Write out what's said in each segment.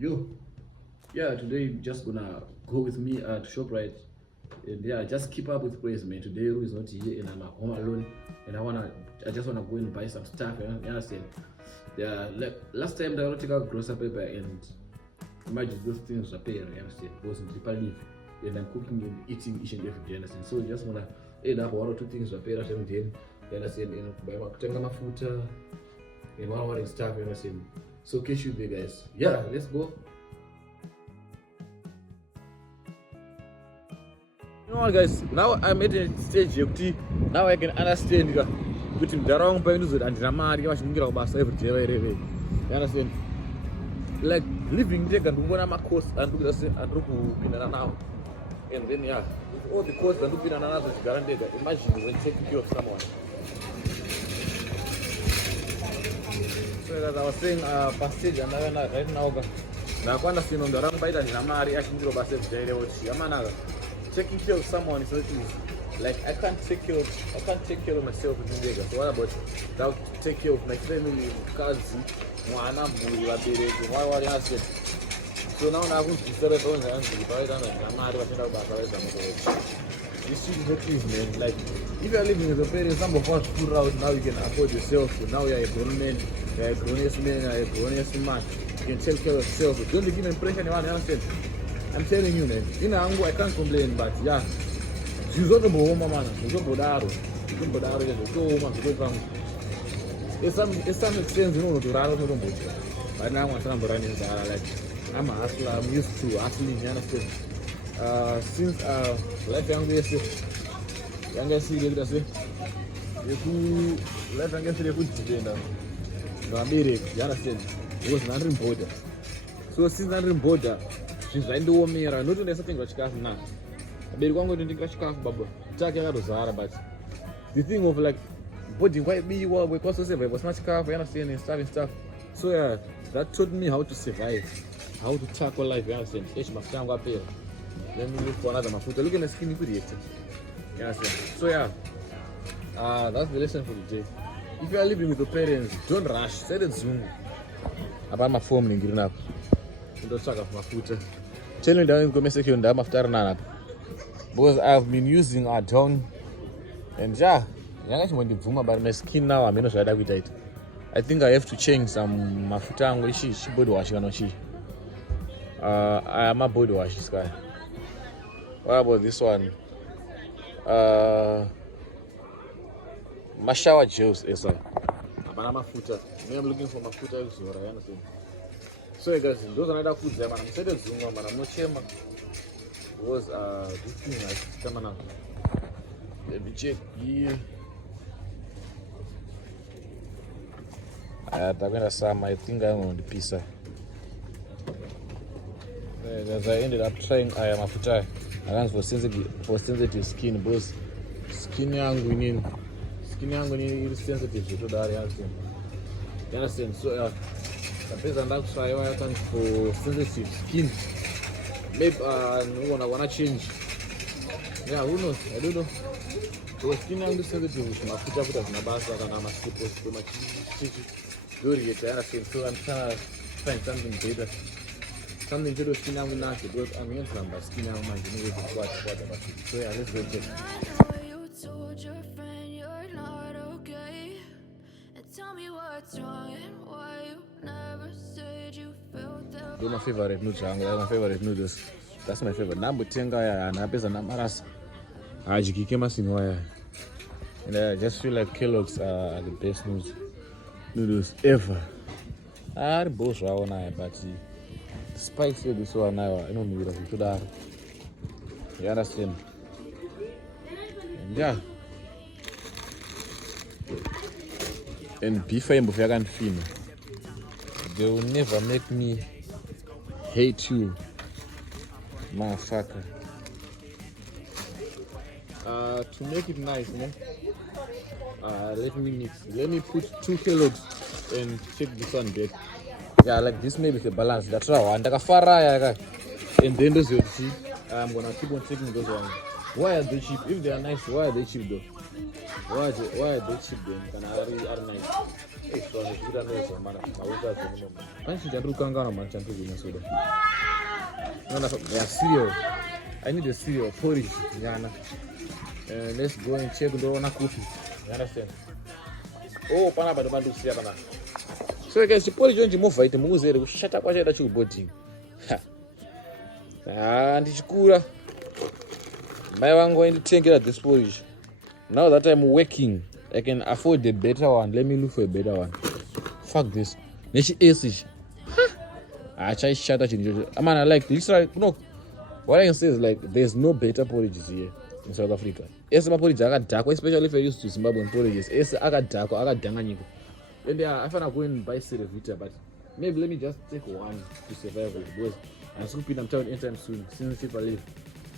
Yo, yeah, today just gonna go with me to ShopRite. And yeah, just keep up with praise, man. Today Ru is not here and I'm at home alone. And I just wanna go and buy some stuff, you understand? Yeah, like last time I take out grocery paper and imagine those things repair, you understand? Because in people live and I'm cooking and eating each and every day, you understand? So just wanna add up one or two things repair at every day, you understand? And buy my food and one and stuff, you understand? So catch you there, guys. Yeah, let's go. You know what, guys, now I'm at a stage now I can understand kuti ndaraunda painozoti handina mari vachinungira kubasa every day vaireve, you understand? Like living ndega ndikuona macourse andikuita se andiri kupindana nawo, and then yeah, with all the courses andiri kupindana nazo chigara ndega, imagine when taking care of someone. So as I was saying, past stage and right now ndakuunderstand kuti ndaraunda paita handina mari achinungira kubasa every day kuti yamanaka taking care of someone is not easy. Like I can't take care of myself with Ndega. So what about that? Take care of my family, kazi, mwana, muli, wabereki, why understand? So now I'm going to start on the answer. If I don't know, I'm not going to this shit is not easy, man. Like if you're living with a parent, some of us food out now you can afford yourself. So now you're a grown man, you're a grown-ass man, you're a grown-ass man. You can take care of yourself. Don't give impression anyone, you understand? I'm telling you, man. In Ango, I can't complain, but yeah. She's not a home, man. She's not a it's some extent, you know, to run over the boat. But now I'm running, like, I'm a hustler, I'm used to hustling, you understand? Since, life youngest, life youngest, you understand? It was not border. So, since not border, she's like the woman here. Not only something like chikafu now. Abiri kwangu ndi chikafu baba. Chake yakatozara, but the thing of like body quite be well because it was not chikafu, you understand, and stuff. So yeah, that taught me how to survive, how to tackle life, you understand. Mafuta yangu apera. Then we look for another mafuta. Look at the skin created. You understand? So yeah, that's the lesson for the day. If you are living with your parents, don't rush. Say the Zoom. About my phone and up. Don't talk of mafuta. Tell me down in the comment section after nana. Because I've been using a down and yeah, but my skin now I'm not sure with it. I think I have to change some mafuta she body wash I am a body wash this guy. What about this one? My shower gels is one. I'm looking for mafuta. So guys, those are another foods I'm saying but I'm not sure was this thing like coming up. Let me check here. I think I'm on the pizza. As I ended up trying mafuta. I ran for sensitive skin, both skin yangu is sensitive to that. You understand? So I'm trying for sensitive skin. Maybe I wanna change. Yeah, who knows? I don't know. So skin is sensitive with my foot up as my basa and I'm supposed to much do it. So I'm trying to find something better. Something to do skin now because I'm in from my skin now mind you know what about it. So yeah, let's go check. Those are my favorite noodles. My favorite noodles. That's my favorite. Number 10 guy and I pesa namaras. And I just feel like Kellogg's are the best noodles ever. The boss are on but the spicy this one now. I don't know if you that. You understand? And yeah. And beef and buffet fin. They will never make me hate you, motherfucker. To make it nice, man. Let me put 2 Kellogg's and take this one back. Yeah, like this maybe the balance. That's right. And then those you see, I'm gonna keep on taking those ones. Why are they cheap? If they are nice, why are they cheap though? Why are they cheap then? Are nice. Cereal. I need a cereal, porridge, Yana. Let's go and check the one coffee. You understand? Oh, Panama, the man to see. So, guys, the porridge on the move, it moves there. Shut up, I got you boating. And it's cool. I'm going to take it at this porridge. Now that I'm working, I can afford the better one. Let me look for a better one. Fuck this. Neshi ace. I try shut up. I mean, I like literally, no. What I can say is like there's no better porridges here in South Africa. Yes, my porridge I got dark, especially if I used to Zimbabwean porridges. Yes, I got dark, I got danganyiko. And I find go and buy Vita, but maybe let me just take one to survive it because I'm still in town anytime soon. Since if I leave,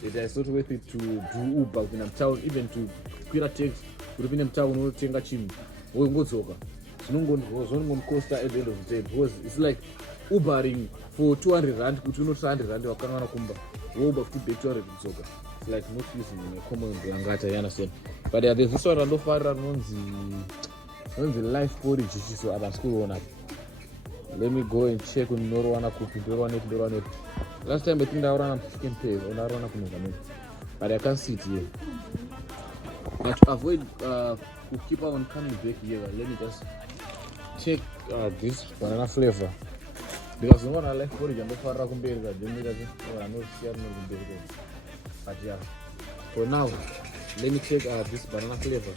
it is not worth it to do Uber in town, even to quit a text. We've been in town, no change a chin. We go to Oka. So no one cost at the end of the day because it's like Ubering for 200 rand, which you know 200 rand, or Kanana Kumba. Over to be 200 soka. It's like not using a common Blangata, you understand? But there's this one no far on the life porridge, so I'm school on. Let me go and check on Norwana cooking, Doran. Last time I think I ran a chicken pay on Arona Kumaman. But I can't sit here. But to avoid keep on coming back here, let me just check this banana flavor. Because when I left porridge, I'm not far from Belga. I'm not sure. But yeah, for now, let me take this banana flavor.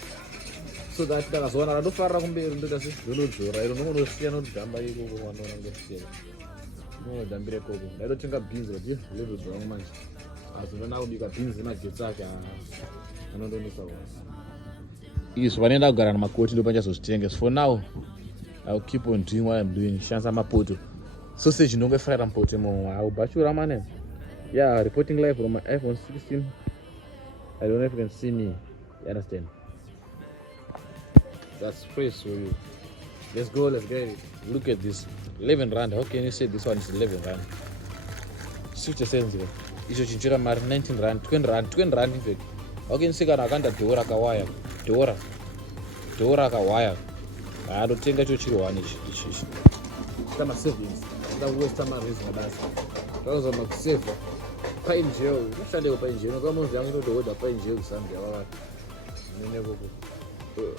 So that was one I don't far from Belga. I don't know if you're not Damba. No, Dambira Coco. I don't think of beans, but you live with wrong man. As you know, you got beans in my Gitaka. I don't know so. Yes, when I got my coach, for now, I'll keep on doing what I'm doing. Chance I'm a poto. Sausage no be fried and put him on. I'll bat you Ramane. Yeah, reporting live from my iPhone 16. I don't know if you can see me. You understand? That's praise for you. Let's go, let's get it. Look at this. 11 rand. How can you say this one is 11 rand? Switch a sense. It's a chinchilla mar 19 rand, 20 rand in fact. How can you say I can't Dora Kawaya? Dora Kawaya. I don't think I should one. Some savings. That was some reason that's those are my safer. Pine jail, you shall do pine jail. Come on, young, you know the pine jail Sunday. You never go.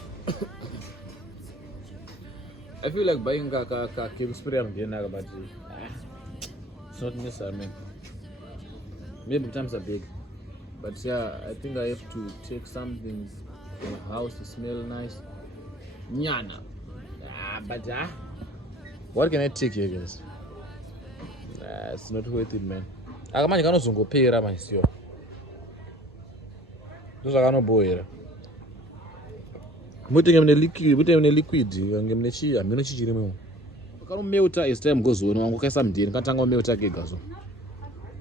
I feel like buying a cake spray on the end, but it's not necessary, man. Maybe times are big, but yeah, I think I have to take something from the house to smell nice. Nyana. But what can I take here, guys? It's not worth it, man. I can't pay my store. Those are no boy. Putting him in the liquid, and give me chi. I'm going to cheat him. Melta is time goes on. I'm going to something. Can't tango melta gegazo.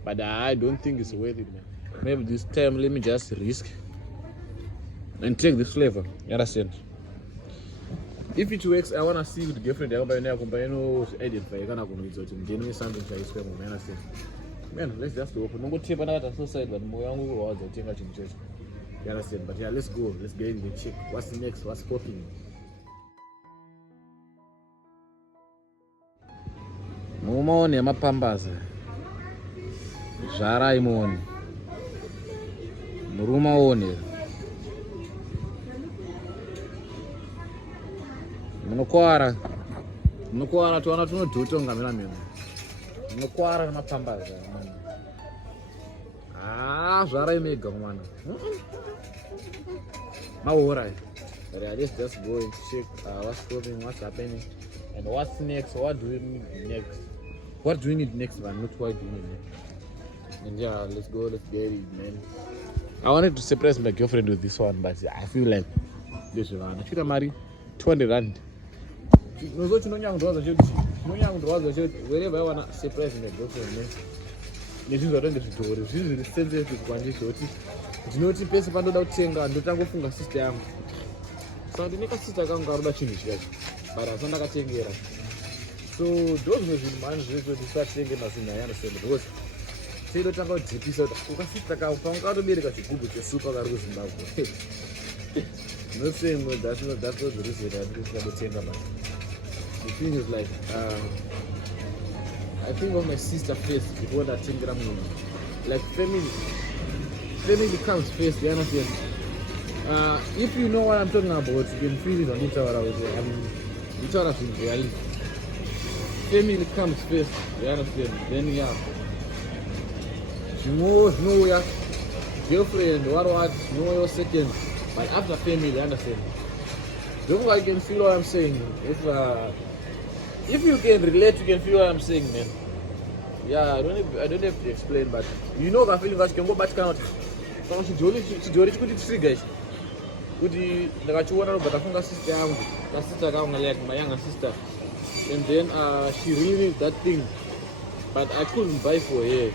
But I don't think it's worth it, man. Maybe this time let me just risk and take this flavor. You understand? If it works, I want to see with girlfriend. I want to edit. I can't give me something to explain. You understand? Man, let's just go. No go tip another society, but more young was the thing at church. You understand? But yeah, let's go. Let's get in the check. What's next? What's popping? Mumoni amapambaza. Zara imoni. Muruma one. Munokwara tuwana tunodotonga mina mina. Munokwara amapambaza. Zara imega mwana. Alright. Let's just go and check what's popping, what's happening, and what's next. What do we need next? What do we need next, man? Not what do we need next. And yeah, let's go, let's get it, man. I wanted to surprise my girlfriend with this one, but I feel like this one. I should have married 20 rand. Whenever I want to surprise my girlfriend, man. This is what I'm going to do. This is the sensitive condition. Ndinoti pese pandoda kutenga ndotangofunga sister yangu. So ndineka sister kangu karuda chinhu chikacho. But asandakatengera. So those were the man zvezo tisatenge mazina yana sendo because sedo tanga kudhipisa kuti ukasita kangu pangabereka chigubhu chesupa kari kuZimbabwe. No saying that's not the reason that we can tenga man. thing is like, I think of my sister first before that thing that I'm doing. Like family comes first, you understand? If you know what I'm talking about, you can feel it on each other. Each other in reality. Family comes first, you understand? Then she knows, know your girlfriend, what, know your second. But after family, you understand? Don't I can feel what I'm saying. If you can relate, you can feel what I'm saying, man. Yeah, I don't have to explain, but you know that feeling that you can go back to Canada. So she could see guys. Could you like you want but I found a sister like my younger sister. And then she really needs that thing. But I couldn't buy for her.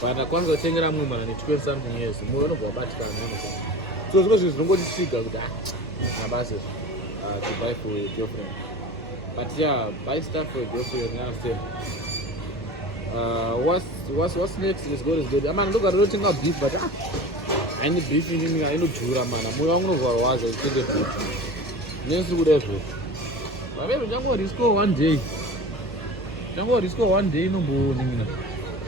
But I can't go take a woman and it's 20 something years. More than about Canada. So it's because nobody sick of that. To buy for your girlfriend. But yeah, buy stuff for your girlfriend, you understand? What's next? Let's go, let's go. I mean, look, I don't think of beef, but I need beef in me, I know Jura, man. I'm going to go was I think it. Next would have it. But maybe I'm going to risk one day. I'm going to risk one day, no more.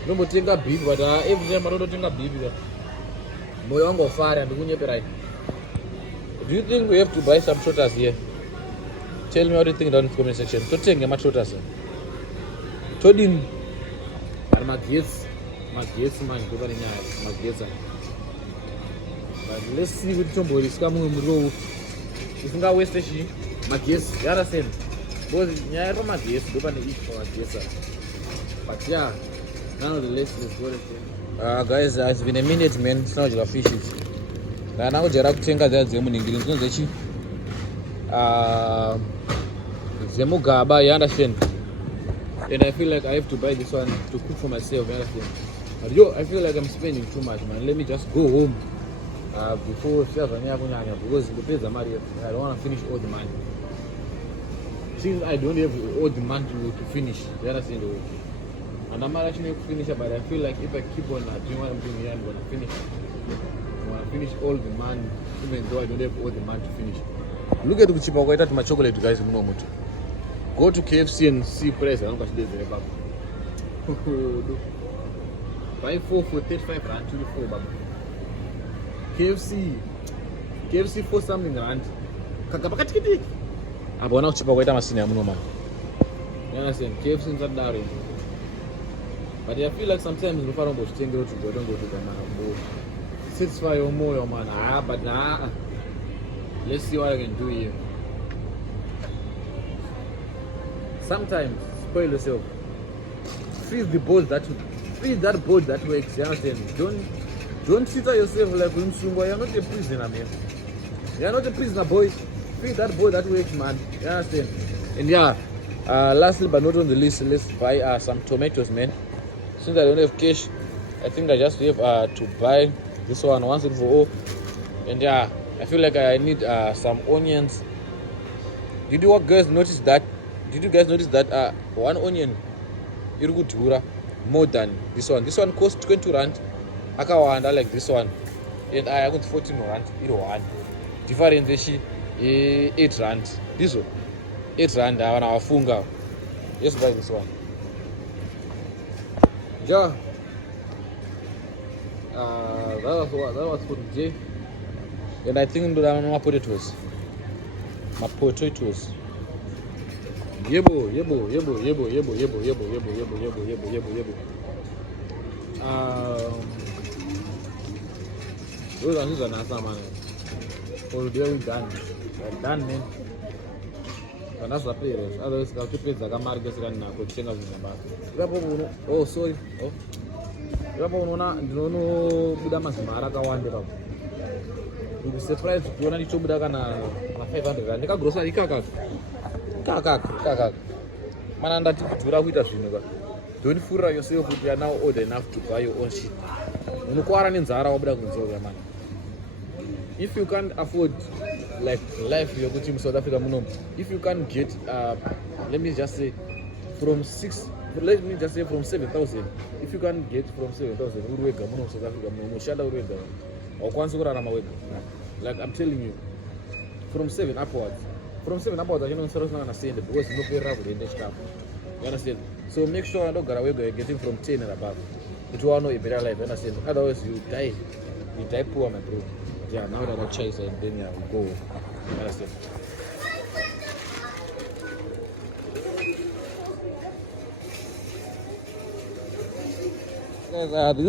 No more think of beef, but every time I don't think of beef. More on go far and do right. Do you think we have to buy some shorters here? Tell me what you think down in the comment section. To take my shorters. Told him. My gates, man, go very nice. My gates. But let's see what somebody is coming on the road. If you go west, my gates, you understand? Because yeah, my gates, go and eat for my gates. But yeah, nonetheless, let's go. Guys, it's been a minute, man. It's not just fishes. Now Jera kutenga za zemu nyingine zinoze chi zemu gaba, you understand? And I feel like I have to buy this one to cook for myself, you understand? But I feel like I'm spending too much, man. Let me just go home before because the place I'm at, I don't want to finish all the money. Since I don't have all the money to finish, you understand? And I'm actually going to finish it, but I feel like if I keep on doing what I'm doing here, I'm going to finish. I finish all the money, even though I don't have all the money to finish. Look at the cheap of my chocolate, guys. Go to KFC and see price. I don't know what buy 4 for 35 rand, 24 baba. KFC for something rand. Kakapakatikiti. Abona uchipa kwaita masini ya mnoma. You understand? KFC is not there. But I feel like sometimes if I don't go to Tengo to go, don't go to the man. Satisfy your more, man. But nah. Let's see what I can do here. Sometimes spoil yourself. Feed that boat that works. You understand? Don't treat yourself like you're not a prisoner, man. You're not a prisoner, boy. Feed that boat that works, man. You understand? And yeah, lastly but not on the least, let's buy some tomatoes, man. Since I don't have cash, I think I just have to buy this one once and for all. And yeah, I feel like I need some onions. Did you guys notice that? One onion irukudhura more than this one? This one costs 20 rand. Akawanda like this one. And I got 14 rand. It one. Difference is 8 rand. This one 8 rand. I want to funga. Just buy this one. Yeah. That was for today. And I think that I'm my potatoes. Yebo. Those are nice, man. For the day we done. We're done, man. And that's what players. Otherwise, I'll keep it like a market and I'll change us in the back. Oh, sorry. Oh. You know, Budamas Maraka one day. You'll be surprised if you only took Budagana 500 and the grocery kakak. Man, and that you with us, don't fool yourself if you are now old enough to buy your own shit. Man. If you can't afford like life, you're going to South Africa. If you can't get, let me just say, from 7,000. If you can't get from 7,000, South Africa, like I'm telling you, from 7 upwards, from 7 upwards achinosara usina kana sende because inoperera kuende chikafu. You understand? So make sure andogara wega you're getting from 10 and above. It will know a better life, you understand? Otherwise you die poor, my bro. Yeah, now that I chase and then yeah, we go. You understand? Guys, this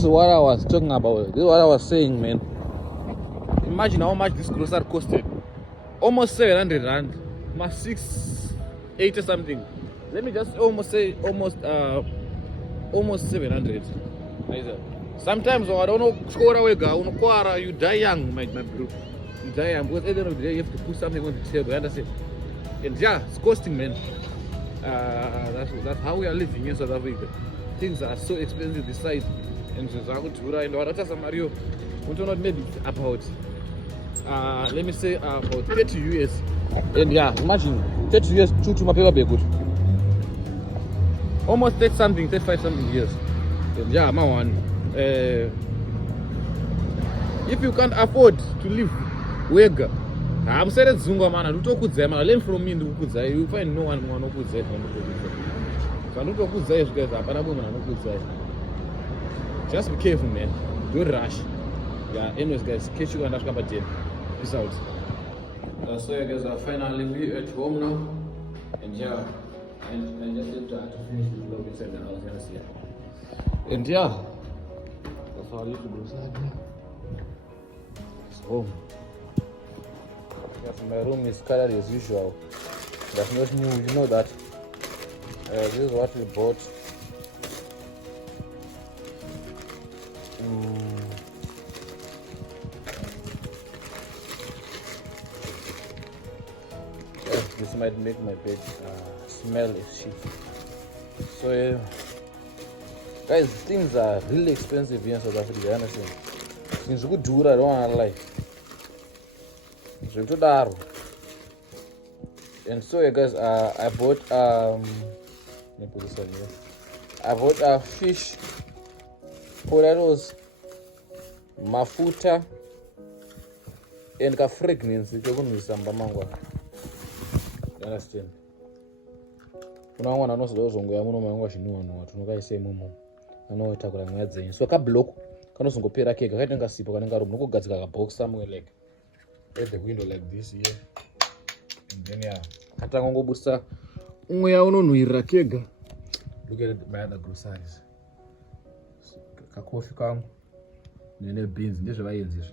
is what I was talking about. This is what I was saying, man. Imagine how much this grocery costed. Almost 700 rand. My 680 something. Let me just almost say almost 700. Sometimes I don't know score away you die young, my bro. You die young because at the end of the day you have to put something on the table, you understand? And yeah, it's costing, man. That's how we are living in South Africa. Things are so expensive this side. And so Mario, not maybe about let me say about 30 US. And yeah, imagine 30 US to my paper be good. Almost 30 something, 35 something years. And yeah, my one. If you can't afford to live wega, I'm saying Zunga man, I don't learn from me you find no one who could say just be careful, man. Don't rush. Yeah, anyways guys, catch you on that number 10. Peace out. So yeah guys, I finally at home now. And yeah, and I just need to finish this vlog inside the house, you know. And yeah, that's how I used to go inside. It's home. Yes, my room is colored as usual. That's not new, you know that. This is what we bought. Yes, this might make my bed smell as shit. So yeah. Guys, things are really expensive here in South Africa, you understand? Things good do, I don't want to lie. And so yeah guys, I bought let me put this on here. I bought fish, potatoes, mafuta, and ka fragrance which you understand? Unaona noso dozongo ya muno mangwa chinwa tunokaise mumo anotakura nyaya dzenyu so ka block kanozongopera kega kaitenga sipo kanenga room nokugadzika ka box somewhere like at the window like this here, and then yeah katanga ngobusa umweya unonhuhirira kega. Look at my other groceries, ka coffee kangu nene beans ndezve vaenzizve.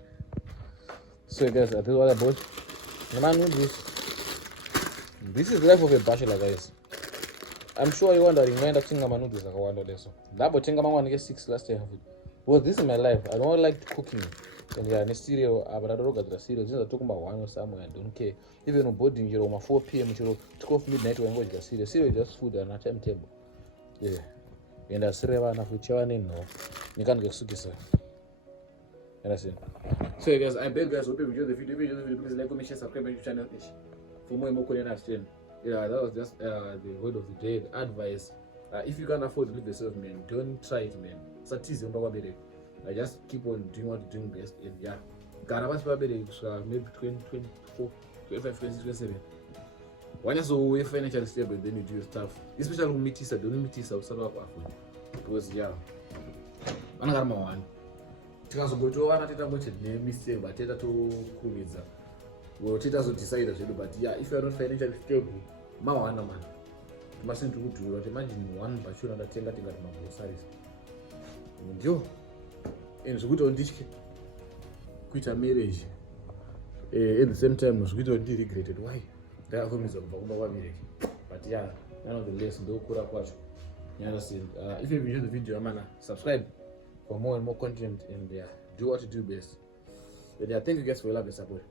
So guys, this is what I bought. This is the life of a bachelor, guys. I'm sure you're wondering why I'm eating my noodles. I wonder this. That but I'm going to get 6 last year. Well, this is my life. I don't like cooking. And yeah, in cereal, but I don't get the cereal. Just talking about one or somewhere. I don't care. Even on boarding, you know, 4 p.m. 12 midnight when I watch the cereal. Cereal is just food and a timetable. Yeah. And I cereal and a food chawan in no. You can't get suki sir. Understand? So guys, I beg guys, hope you enjoy the video. If you enjoy the video, please like, comment, share, subscribe to the channel. For more Korean understand. Yeah, that was just the word of the day, the advice. If you can't afford to live yourself, man, don't try it, man. I just keep on doing what you're doing best, and yeah. Maybe 24, 25, 26, 27. When you're so financially stable, then you do your stuff. Especially when you don't meet yourself, because yeah, I'm not one. Tikazogotova teta kuti nemiseva teta tokuridza teta zodecide zvedu, but yeah, if you are not financially stable mawana man masini tikudhura kuti imagine one bachura ndatenga tingati magroceries ndio and zvikuitawo nditye kuita marriage at the same time zvikuitawo ndi regretted why ndakavomidza kubva kumba kwabereki, but yeah, nonetheless ndokura kwacho, you understand. If you enjoyed the video, man, subscribe for more and more content, and yeah, do what you do best. And yeah, thank you guys for your love and support.